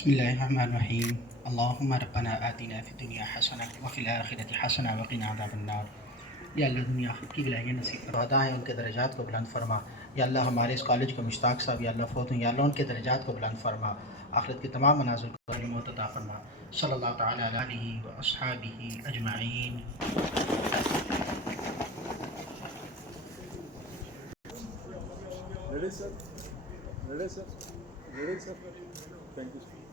बिस्मिल्लाहिर्रहमानिर्रहीम। अल्लाहुम्मा रब्बना आतिना फिद दुनिया हसना व फिल आखिरति हसना व क़िना अज़ाबन्नार। या अल्लाह दुनिया आखिरत की भलाइयाँ नसीब फरमा, अदा है उनके दर्जात को बुलंद फरमा। या अल्लाह हमारे इस कॉलेज को मुश्ताक साहब या अल्लाह फ़ौत हुए, या अल्लाह उनके दर्जात को बुलंद फरमा, आखिरत के तमाम मनाज़िल को मौत अता फरमा। सल्लल्लाहु तआला अला आलिहि व अस्हाबिहि अजमईन। Ready, sir? Ready, sir? Ready, sir? Thank you, sir.